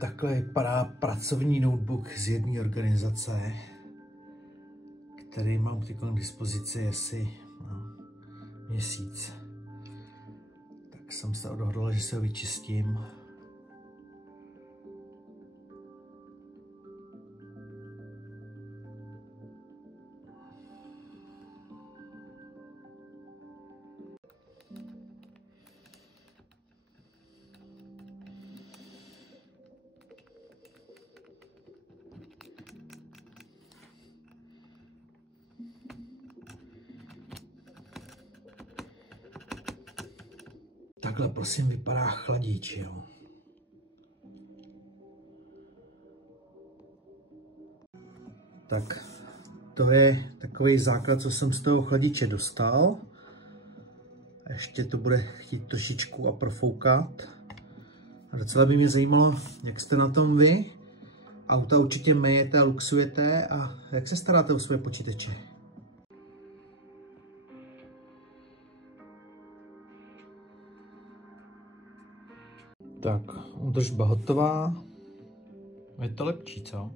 Takhle vypadá pracovní notebook z jedné organizace, který mám teď k dispozici asi měsíc. Tak jsem se odhodlal, že se ho vyčistím. Takhle prosím vypadá chladič, jo. Tak to je takový základ, co jsem z toho chladiče dostal. Ještě to bude chtít trošičku a profoukat. A docela by mě zajímalo, jak jste na tom vy. Auta určitě myjete a luxujete a jak se staráte o své počítače? Tak, údržba hotová. Je to lepší, co?